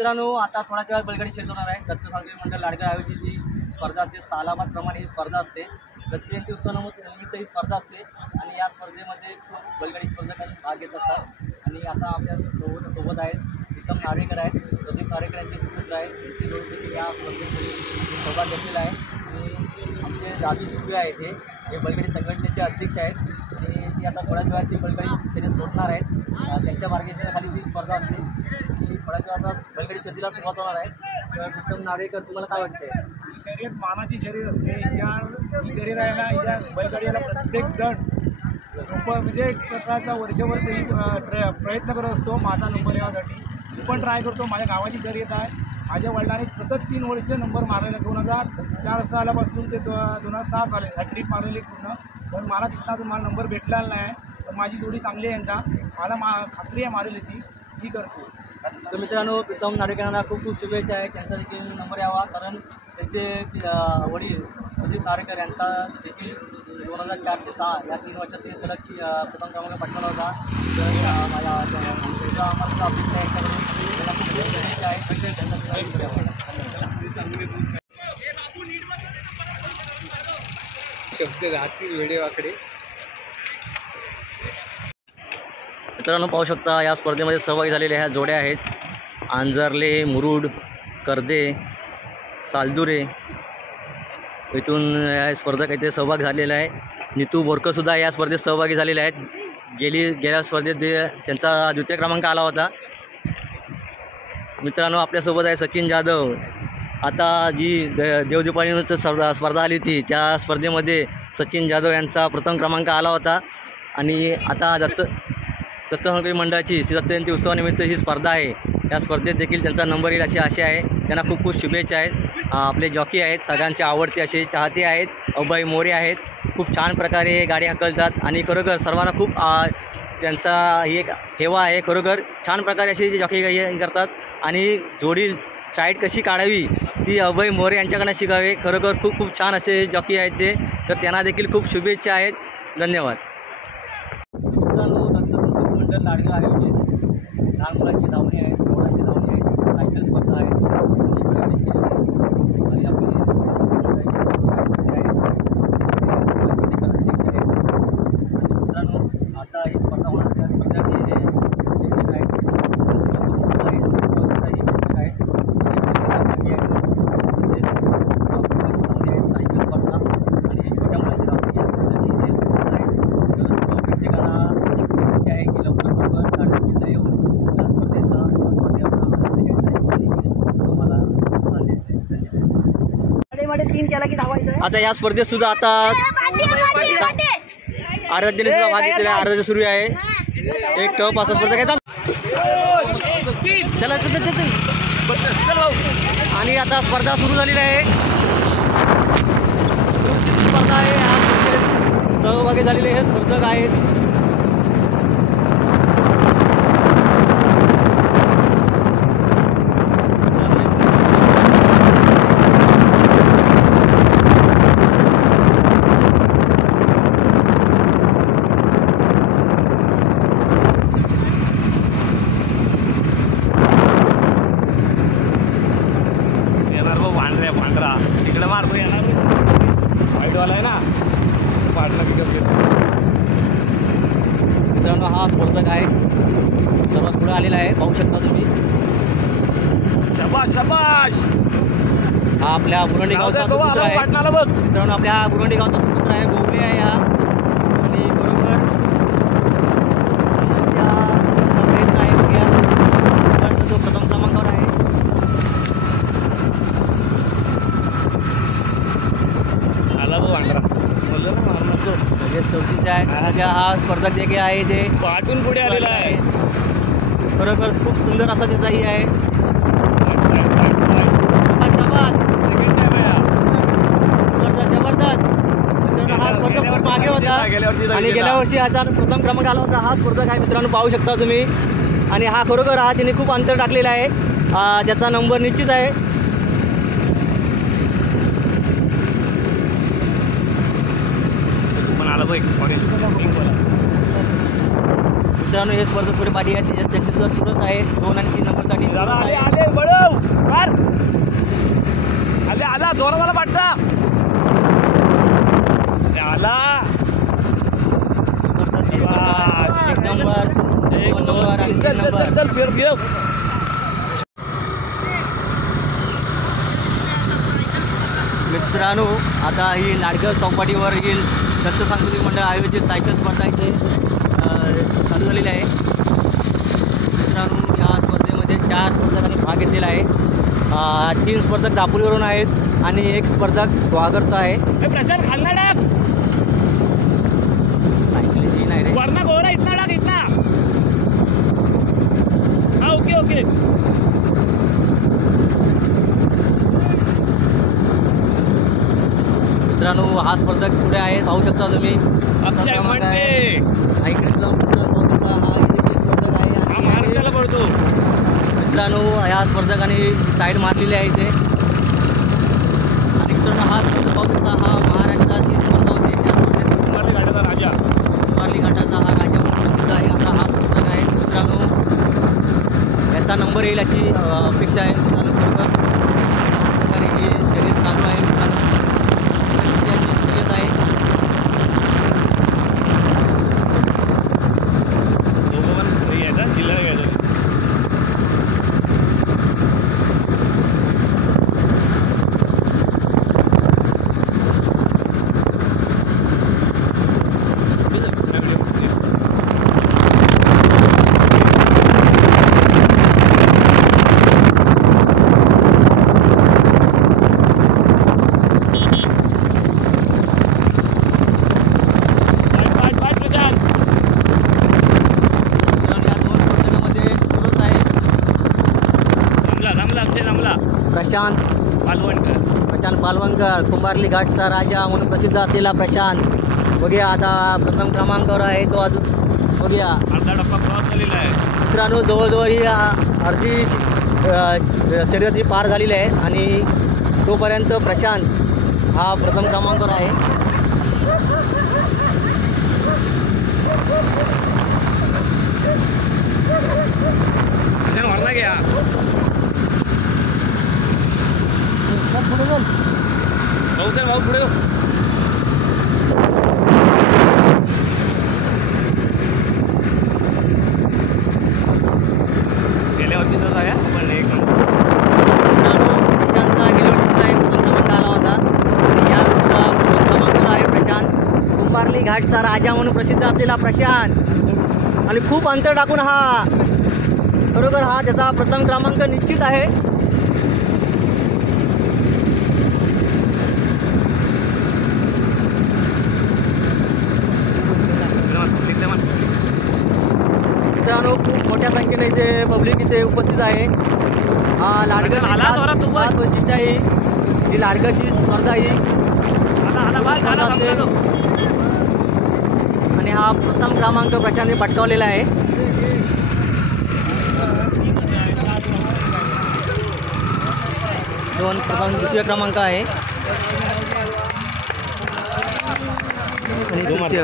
मित्रांनो, आता थोड्याच वेळात बैलगाडी शर्यत होणार आहे. दत्त साखरे मंडळ लाडकर आयोजित जी स्पर्धा असते, सालाबादप्रमाणे ही स्पर्धा असते. दत्त जयंती उत्सवानिमित्त ही स्पर्धा असते आणि या स्पर्धेमध्ये बैलगाडी स्पर्धकांनी भाग घेत असतात. आणि आता आपल्या सोबत आहेत प्रीतम नार्वेकर आहेत, प्रदीप नार्वेकर यांचे सुपुत्र आहेत. त्यांचे दोन या स्पर्धेमध्ये सहभाग घेतलेला आहे. आणि आमचे राजू सुर्वे आहेत, हे बैलगाडी संघटनेचे अध्यक्ष आहेत आणि ती आता थोड्याच वेळात ती बैलगाडी शर्यत सोडणार आहेत. त्यांच्या मार्गदर्शनाखाली जी स्पर्धा असते ती थोड्याच वेळात बैलगाडी शर्यतीला सुरुवात होणार आहे. तर प्रीतम नार्वेकर, तुम्हाला काय वाटतंय? शर्यत मानाची शर्यत असते. या शर्यत आहे ना, या बैलगाडीला प्रत्येक जण म्हणजे एक प्रकारचा वर्षभर तरी प्रयत्न करत असतो माझा नंबर येण्यासाठी. मी पण ट्राय करतो. माझ्या गावाची शर्यत आहे. माझ्या वडिलांनी सतत 3 वर्ष नंबर मारलेला. 2004 सालापासून ते 2006 साली हॅट्रिक मारलेली पूर्ण. पण मला तिथं अजून मला नंबर भेटलेला नाही. पण माझी जोडी चांगली आहे यंदा. मला खात्री आहे मारेल अशी ती करतो. तर मित्रांनो, प्रीतम नार्वेकरांना खूप खूप शुभेच्छा आहेत. त्यांचा देखील नंबर यावा, कारण त्यांचे वडील प्रदीप नार्वेकर यांचा देखील 2004 ते 2006 या 3 वर्षात ते सलग प्रथम क्रमांक पटकावला होता. तर माझ्या आम्हाला अपेक्षा आहे त्यांना खूप शुभेच्छा आहेत. शब्द राहतील वेळेवाकडे. मित्रांनो, पाहू शकता या स्पर्धेमध्ये सहभागी झालेल्या ह्या जोड्या आहेत. आंजर्ले, मुरुड, कर्दे, सालदुरे इथून या स्पर्धक इथे सहभाग झालेला आहे. नीतू बोरकरसुद्धा या स्पर्धेत सहभागी झालेले आहेत. गेल्या स्पर्धेत त्यांचा द्वितीय क्रमांक आला होता. मित्रांनो, आपल्यासोबत आहे सचिन जाधव. आता जी देवदीपावलीची स्पर्धा आली होती त्या स्पर्धेमध्ये सचिन जाधव यांचा प्रथम क्रमांक आला होता. आणि आता दत्त साखरे मंडळाची दत्त जयंती उत्सवानिमित्त ही स्पर्धा आहे. या स्पर्धेत देखील त्यांचा नंबर येईल अशी आशा आहे. त्यांना खूप खूप शुभेच्छा आहेत. आपले जॉकी आहेत, सगळ्यांचे आवडते असे चाहते आहेत. अभय मोरे आहेत. खूप छान प्रकारे गाडी हाकलतात आणि खरोखर सर्वांना खूप त्यांचा ही एक हेवा आहे. खरोखर छान प्रकारे असे जॉकी हे करतात आणि जोडी साईड कशी काढावी ती अभय मोरे यांच्याकडनं शिकावे. खरोखर खूप खूप छान असे जॉकी आहेत ते. तर त्यांना देखील खूप शुभेच्छा आहेत. धन्यवाद. मित्रांनो, दत्त साखरे मंडळ लाडकर आयोजित लहान मुलांची धावणे आहेत, प्रौढांची धावणे आहेत, सायकल स्पर्धा आहेत आणि बैलगाडी शर्यत आहे. आणि आपले मित्रांनो, आता ही स्पर्धा होणार. त्या स्पर्धेचे जे शिक्षक आहेत आता या स्पर्धेत सुद्धा आता आराध्याने सुद्धा भाग घेतलेला आहे. आराध्य सुरू आहे. एक टप असा स्पर्धा काय चला आणि आता स्पर्धा सुरू झालेली आहे. स्पर्धा आहे. सहभागी झालेले हे स्पर्धक आहेत. तिकडे मारतो येणार वाईटवाला आहे ना पाडला की मित्रांनो, हा स्पर्धक आहे. सर्वात पुढे आलेला आहे. पाहू शकता तुम्ही. शबाश शबाश. हा आपल्या बुरंडी गावचा सुपुत्र आहे. मित्रांनो, आपल्या बुरंडी गावचा सुपुत्र आहे. गोवले आहे हा. आणि बरोबर प्रयत्न आहे तो प्रथम क्रमांकावर आहे. हा स्पर्धक जे काही आहे ते पाठून पुढे आलेला आहे. खरोखर खूप सुंदर असा त्याचाही आहे. जबरदस्त. हा स्पर्धक खूप मागे होता आणि गेल्या वर्षी याचा प्रथम क्रमांक आला होता. हा स्पर्धक आहे. मित्रांनो, पाहू शकता तुम्ही. आणि हा खरोखर त्याने खूप अंतर टाकलेला आहे. त्याचा नंबर निश्चित आहे. मित्रांनो, हे स्पर्धक पुढे पाठी आहे. त्याच्यात सुद्धा आहे 2 आणि 3 नंबरसाठी. मार आले आला जोरात आला पाठचा आला एक नंबर आणि तीन नंबर. चल फिर फिर मित्रांनो आता ही लाडकर चौपाटीवर येईल दत्त सांस्कृतिक मंडळ आयोजित सायकल स्पर्धा इथे चालू झालेली आहे. मित्रांनो या स्पर्धेमध्ये 4 स्पर्धकांनी भाग घेतलेला आहे. 3 स्पर्धक दापोलीवरून आहेत आणि 1 स्पर्धक ग्वागरचा आहे. प्रशांत खालना टाक सायकल नाही रे वरना घोडा इतना टाक इतना हा ओके ओके मित्रांनो हा स्पर्धक पुढे आहे पाहू शकता तुम्ही. अक्षय म्हणते इकडे सुद्धा पाहू शकता हा इथे स्पर्धक आहे हा आणि महाराष्ट्राला पडतो. मित्रांनो या स्पर्धकांनी साईड मारलेली आहे इथे आणि मित्रांनो हा स्पर्धक पाहू शकता हा महाराष्ट्राची स्पर्धा होती त्या स्पर्धेत कुमारली घाटाचा राजा कुमारली घाटाचा हा राजा म्हणून प्रसिद्ध आहे असा हा स्पर्धक आहे. मित्रांनो याचा नंबर येईल याची अपेक्षा आहे. मित्रांनो बरोबर अशा प्रकारे ही शर्यत चालू आहे. मित्रांनो शर्यत आहे. दोघं पण फ्री आहे का जिल्हा घ्यायचं प्रशांत पालवणकर पालवणकर कुंभारली घाटचा राजा म्हणून प्रसिद्ध असलेला प्रशांत बघूया आता प्रथम क्रमांकावर आहे तो अजून बघूया. अर्धा टप्पा क्रॉस झालेला आहे. मित्रांनो जवळजवळ ही अर्धी शर्यत ही पार झालेली आहे आणि तोपर्यंत प्रशांत हा प्रथम क्रमांकावर आहे. वरना घ्या भाऊ सर भाऊ पुढे गेल्या वर्षीचाच आहे पण एक प्रशांतचा गेल्या वर्षीचा एक प्रथम क्रमांक आला होता. या प्रथम क्रमांकावर आहे प्रशांत कुंभारली घाटचा राजा म्हणून प्रसिद्ध असलेला प्रशांत आणि खूप अंतर टाकून हा खरोखर हा त्याचा प्रथम क्रमांक निश्चित आहे. मित्रांनो खूप मोठ्या संख्येने इथे पब्लिक इथे उपस्थित आहे. हा लाडकर आला जोरात तू बघ. 5 वर्षीची आहे ही लाडकरची स्पर्धा ही आणि हा प्रथम क्रमांक प्रशांतने पटकावलेला आहे. द्वितीय क्रमांक आहे आणि तृतीय